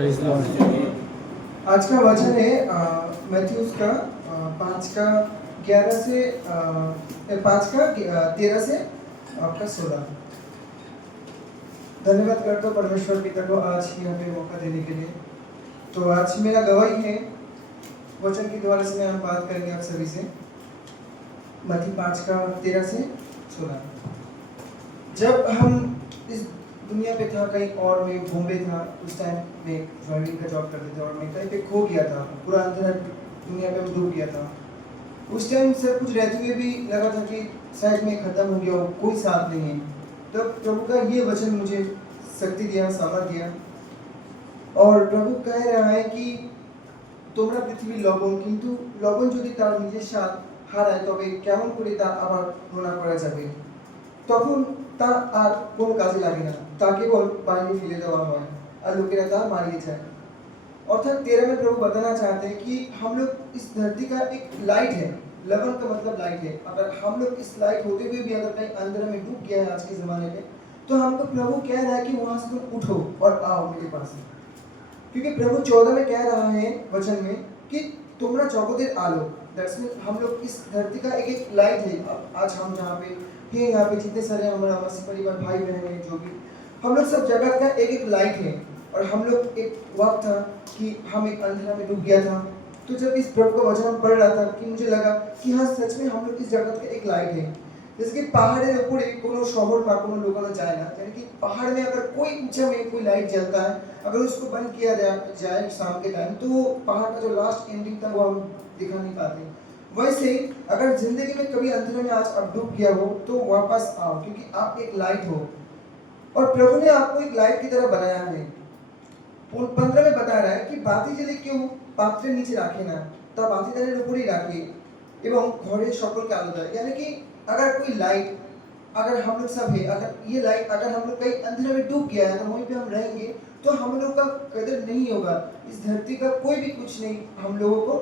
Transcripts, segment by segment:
Praise Lord. आज का वचन है मैथ्यूस का 5 का 11 से 5 का 13 से आपका 16। धन्यवाद करता हूँ परमेश्वर पिता को आज यहाँ पे मौका देने के लिए। तो आज मेरा गवाही है वचन के द्वारा से हम बात करेंगे आप सभी से। मत्ती 5 का 13 से 16। जब हम इस दुनिया पे था, कहीं और में बॉम्बे था, उस टाइम में ड्राइविंग का जॉब करते थे और मैं कहीं पे खो गया था, पूरा अंधेरा दुनिया पे डूब गया था। उस टाइम सब कुछ रहते हुए भी लगा था कि शायद मैं खत्म हो गया हूँ, कोई साथ नहीं है। तो प्रभु का ये वचन मुझे शक्ति दिया, सामर्थ दिया और प्रभु कह रहा है कि তোমরা পৃথিবীর লবণ, কিন্তু লবণ যদি তার নিজের স্বাদ হারায় তবে কেমন করে তা আবার নোনা করা যাবে? তখন তা আর কোনো কাজে লাগে না, তা কেবল বাইরে ফেলে দেওয়া হয় और लोकेरा ता मारिए जाए। अर्थात 13 में प्रभु बताना चाहते हैं कि हम लोग इस धरती का एक लाइट है। लवन का मतलब लाइट है। अगर हम लोग इस लाइट होते हुए भी अगर कहीं अंधेरे में डूब गया है आज के ज़माने में, तो हमको प्रभु कह रहा है कि वहाँ से तुम उठो और आओ मेरे पास। क्योंकि प्रभु 14 में कह रहा है वचन में कि तुमरा जगतेर आलो। दैट्स मीन हम लोग इस धरती का एक एक लाइट है। आज हम जहाँ पे हैं, यहाँ पे जितने सारे हमारा मसीह परिवार भाई बहन हैं, जो भी हम लोग सब जगत का एक एक लाइट है। और हम लोग एक वक्त था कि हम एक अंधेरा में डूब गया था। तो जब इस प्रभु का वचन हम पढ़ रहा था कि मुझे लगा कि हाँ, सच में हम लोग इस जगत का एक लाइट है। जैसे कि पहाड़ের উপরে কোনো শহর বা কোনো লোকানো যায় না, यानी कि पहाड़ में अगर कोई ऊंचा में कोई लाइट जलता है, अगर उसको बंद किया जाए शाम के टाइम, तो वो पहाड़ का जो लास्ट एंडिंग था वो हम दिखा नहीं पाते। वैसे ही अगर जिंदगी में कभी अंधेरे में आज आप डूब गया हो तो वापस आओ, क्योंकि आप एक लाइट हो और प्रभु ने आपको एक लाइट की तरह बनाया है। 15 में बता रहा है कि बाती जले क्यों पात्रेर नीचे राखे ना, ता बातीदाনের উপরেই রাখে এবং ঘরের সকলকে আলো দেয়। यानी कि अगर कोई लाइट, अगर हम लोग सब है, अगर ये लाइट अगर हम लोग कहीं अंधेरे में डूब गया है, अगर वहीं पे हम रहेंगे तो हम लोग का कदर नहीं होगा। इस धरती का कोई भी कुछ नहीं हम लोगों को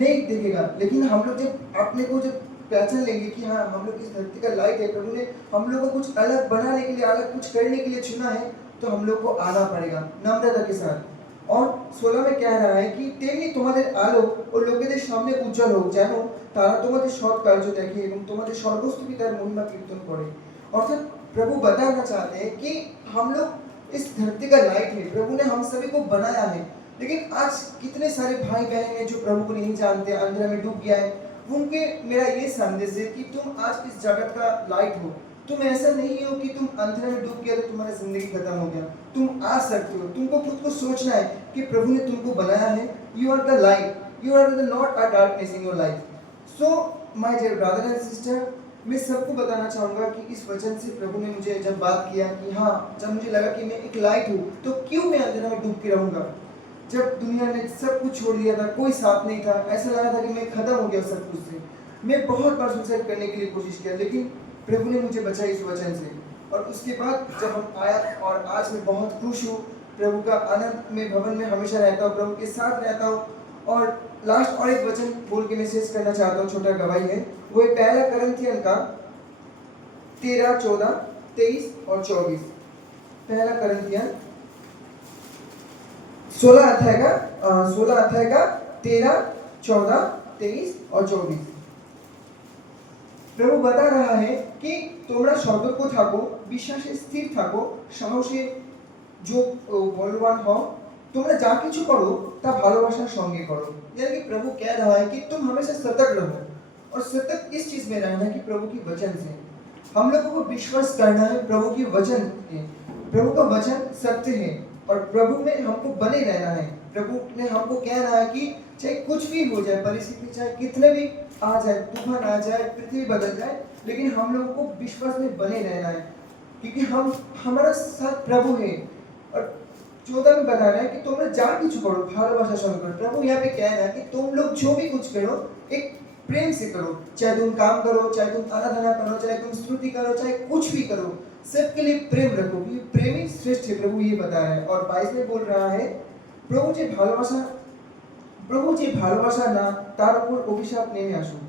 नहीं देखेगा। लेकिन हम लोग जब अपने को जब पहचान लेंगे कि हाँ, हम लोग इस धरती का लाइट है, प्रभु ने हम लोग को कुछ अलग बनाने के लिए, अलग कुछ करने के लिए चुना है, तो हम लोग को आना पड़ेगा नम्रता के साथ। और 16 में कह रहा है कि तेमনি তোমাদের আলো ও লোকেদের সামনে উজ্জ্বল হোক, যেন তারা তোমাদের সৎ কার্য দেখে এবং তোমাদের সর্বস্ত পিতার महिमा कीर्तन करे। अर्थात प्रभु बताना चाहते हैं कि हम लोग इस धरती का लाइट है। प्रभु ने हम सभी को बनाया है, लेकिन आज कितने सारे भाई बहन हैं जो प्रभु को नहीं जानते, अंधेरे में डूब गया है। उनके मेरा ये संदेश है कि तुम आज इस जगत का लाइट हो। तुम ऐसा नहीं हो कि तुम अंधेरे में डूब गया तो तुम्हारी जिंदगी खत्म हो गया। तुम आ सकते हो। तुमको खुद को सोचना है कि प्रभु ने तुमको बनाया है। You are the light, you are the not a darkness in your life. So my dear brother and sister, मैं सबको बताना चाहूँगा कि इस वचन से प्रभु ने मुझे जब बात किया कि हाँ, जब मुझे लगा कि मैं एक लाइट हूँ, तो क्यों मैं अंधेरे में डूब के रहूँगा। जब दुनिया ने सब कुछ छोड़ दिया था, कोई साथ नहीं था, ऐसा लगा था कि मैं खत्म हो गया सब कुछ से। मैं बहुत बार सुसाइड करने के लिए कोशिश किया, लेकिन प्रभु ने मुझे बचाया इस वचन से। और उसके बाद जब हम आया, और आज मैं बहुत खुश हूँ। प्रभु का आनंद में भवन में हमेशा रहता हूँ, प्रभु के साथ रहता हूँ। और लास्ट और एक वचन बोल के मैं शेष करना चाहता हूँ, छोटा गवाही है। वो है पहला करंथियन का 13, 14, 23 और 24। पहला करंथियन 16 अध्याय का 13, 14, 23 और 24। प्रभु बता रहा है कि তোমরা সতর্ক থাকো, বিশ্বাসে স্থির থাকো, সাহসে जो বলবান হও, তোমরা যা কিছু করো তা ভালোবাসার সঙ্গে করো। यानी कि प्रभु कह रहा है कि तुम हमेशा सतर्क रहो। और सतर्क इस चीज में रहना कि प्रभु की वचन से हम लोगों को विश्वास करना है। प्रभु की वचन है, प्रभु का वचन सत्य है और प्रभु में हमको बने रहना है। प्रभु ने हमको कह रहा है कि चाहे कुछ भी हो जाए, परिस्थिति चाहे कितने भी आ जाए, तूफान आ जाए, पृथ्वी बदल जाए, लेकिन हम लोगों को विश्वास में बने रहना है, क्योंकि हम हमारा साथ प्रभु है। और 14 में बता रहा है कि तुमने जा कुछ करो भालोबासा संग करो। प्रभु यहाँ पे कह रहा है कि तुम लोग जो भी कुछ करो एक प्रेम से करो। चाहे तुम काम करो, चाहे तुम आराधना करो, चाहे तुम स्तुति करो, चाहे कुछ भी करो, सबके लिए प्रेम रखो, क्योंकि प्रेम ही श्रेष्ठ है। प्रभु ये बता रहा है। और 22 में बोल रहा है प्रभु যে ভালোবাসা না, তার উপর অভিশাপ নেমে আসুক।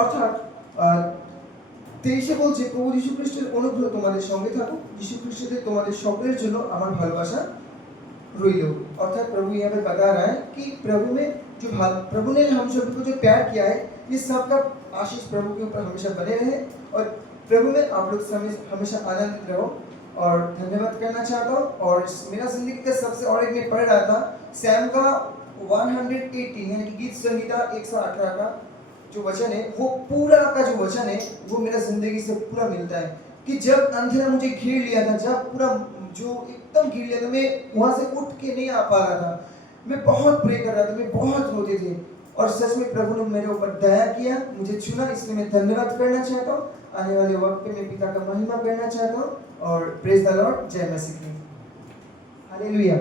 অর্থাৎ 23 বলছে প্রভু যীশু খ্রিস্টের অনুগ্রহ তোমাদের সঙ্গে থাকুক। যীশু খ্রিস্টের তোমাদের সকলের জন্য আমার ভালোবাসা रोई लो। अर्थात प्रभु यहाँ पे बता रहा है कि प्रभु में प्रभु ने हम सभी को जो प्यार किया है, ये सबका आशीष प्रभु के ऊपर हमेशा बने रहे, और प्रभु में आप लोग हमेशा आनंदित रहो। और धन्यवाद करना चाहता हूँ। और मेरा जिंदगी का सबसे, और एक मैं पढ़ रहा था सैम का 118 यानी कि गीत संहिता 118 का जो वचन है, वो पूरा का जो वचन है वो मेरा जिंदगी से पूरा मिलता है कि जब अंधेरा मुझे घेर लिया था, जब पूरा जो एकदम घेर लिया था, मैं वहां से उठ के नहीं आ पा रहा था, मैं बहुत प्रे कर रहा था, मैं बहुत रोते थे, और सच में प्रभु ने मेरे ऊपर दया किया, मुझे चुना, इसलिए मैं धन्यवाद करना चाहता हूँ। आने वाले वक्त में मैं पिता का महिमा करना चाहता हूँ। और प्रेज द लॉर्ड, जय मसीह की। हालेलुया।